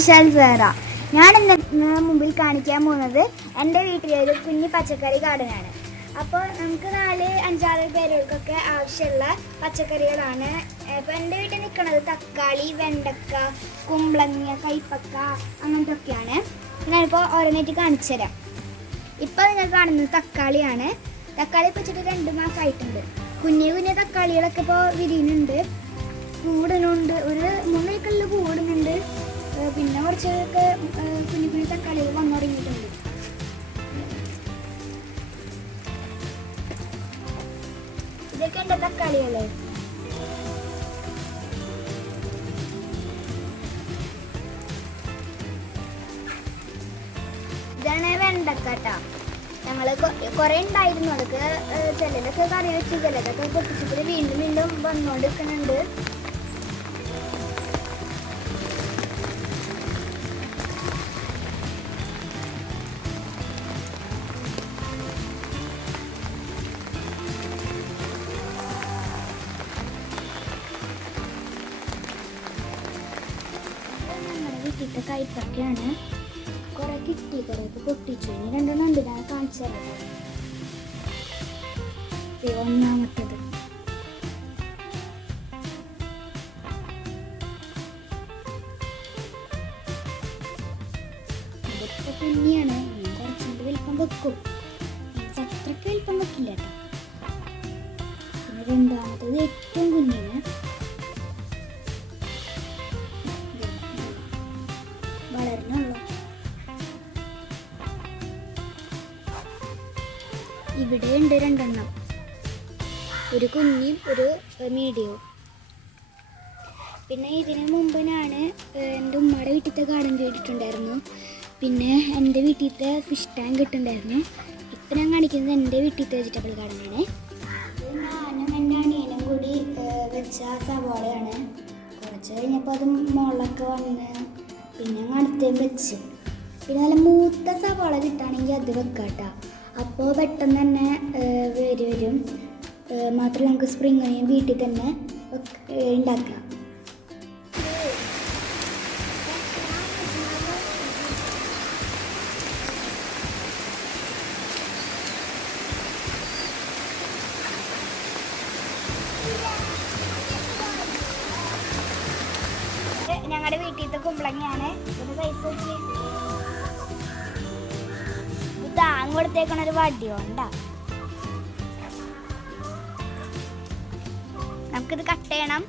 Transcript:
നിഷാൽ സേറ. ഞാൻ ഇന്ന് മുമ്പിൽ കാണിക്കാൻ പോകുന്നത് എൻ്റെ വീട്ടിലെ ഒരു കുഞ്ഞി പച്ചക്കറി ഗാർഡനാണ്. അപ്പോൾ നമുക്ക് 4-5-6 പേരുകൾക്കൊക്കെ ആവശ്യമുള്ള പച്ചക്കറികളാണ്. ഇപ്പോൾ എൻ്റെ വീട്ടിൽ നിൽക്കുന്നത് തക്കാളി, വെണ്ടക്ക, കുമ്പളങ്ങ, കൈപ്പക്ക അങ്ങനത്തെ ഒക്കെയാണ്. ഞാനിപ്പോൾ ഓരോന്നായിട്ട് കാണിച്ചു തരാം. ഇപ്പോൾ നിങ്ങൾ കാണുന്നത് തക്കാളിയാണ്. തക്കാളി വെച്ചിട്ട് 2 മാസമായിട്ടുണ്ട്. കുഞ്ഞു തക്കാളികളൊക്കെ ഇപ്പോൾ വിരിയുന്നുണ്ട്, കൂടുന്നുണ്ട്. ഒരു 3 ഏക്കറിൽ കൂടുന്നുണ്ട്. പിന്നെ കുറച്ചൊക്കെ കുഞ്ഞു തക്കാളികൾ വന്നു തുടങ്ങിയിട്ടുണ്ട്. ഇതൊക്കെ എൻ്റെ തക്കാളികള്. ഇതാണ് വെണ്ടക്കട്ടാ. ഞങ്ങള് കുറെ ഉണ്ടായിരുന്നു. അതൊക്കെ ചിലതൊക്കെ കറി വെച്ച് ചിലതൊക്കെ പൊട്ടിച്ചിട്ട് വീണ്ടും വന്നോണ്ടിരിക്കുന്നുണ്ട്. വീട്ടിലത്തെ കൈപ്പക്കയാണ്. കുറെ കിട്ടി, കുറെയൊക്കെ പൊട്ടിച്ചു. ഇനി 2 ഉണ്ട്, ഞാൻ കാണിച്ചു തരാം. ഒന്നാമത്തത് ഇതൊക്കെ കുഞ്ഞിയാണ്. ഞാൻ കുറച്ചുകൊണ്ട് വലിപ്പം വെക്കും. അത്രയ്ക്ക് വലിപ്പം വെക്കില്ല കേട്ടോ. പിന്നെ രണ്ടാമത്തത് ഏറ്റവും കുഞ്ഞിന് വളരണുള്ളൂ. ഇവിടെ ഉണ്ട് 2 എണ്ണം, ഒരു കുഞ്ഞും ഒരു മീഡിയവും. പിന്നെ ഇതിന് മുമ്പ് ഞാൻ എൻ്റെ ഉമ്മയുടെ വീട്ടിലത്തെ ഗാർഡൻ ചെയ്തിട്ടുണ്ടായിരുന്നു. പിന്നെ എൻ്റെ വീട്ടിലത്തെ ഫിഷ് ടാങ്ക് ഇട്ടുണ്ടായിരുന്നു. ഇപ്പം ഞാൻ കാണിക്കുന്നത് എൻ്റെ വീട്ടിലത്തെ വെജിറ്റബിൾ ഗാർഡനാണ്. ഞാനും എൻ്റെ അനിയനും കൂടി വെച്ച സവാളയാണ്. കുറച്ച് കഴിഞ്ഞപ്പോൾ അത് മുളകൊക്കെ വന്ന് പിന്നെ അടുത്തേം വെച്ച്. പിന്നെ നല്ല മൂത്ത സവാള കിട്ടുകയാണെങ്കിൽ അത് വെക്കാം കേട്ടോ. അപ്പോൾ പെട്ടെന്ന് തന്നെ വരും. മാത്രമല്ല നമുക്ക് സ്പ്രിംഗ് ഒനിയൻ വീട്ടിൽ തന്നെ ഉണ്ടാക്കാം. ഞങ്ങളുടെ വീട്ടിലത്തെ കുമ്പളങ്ങയാണ്. ഇതിന്റെ സൈസ് വെച്ച് അങ്ങോട്ടത്തേക്കണ ഒരു വടിയോ ഉണ്ടാ. നമുക്കിത് കട്ട് ചെയ്യണം.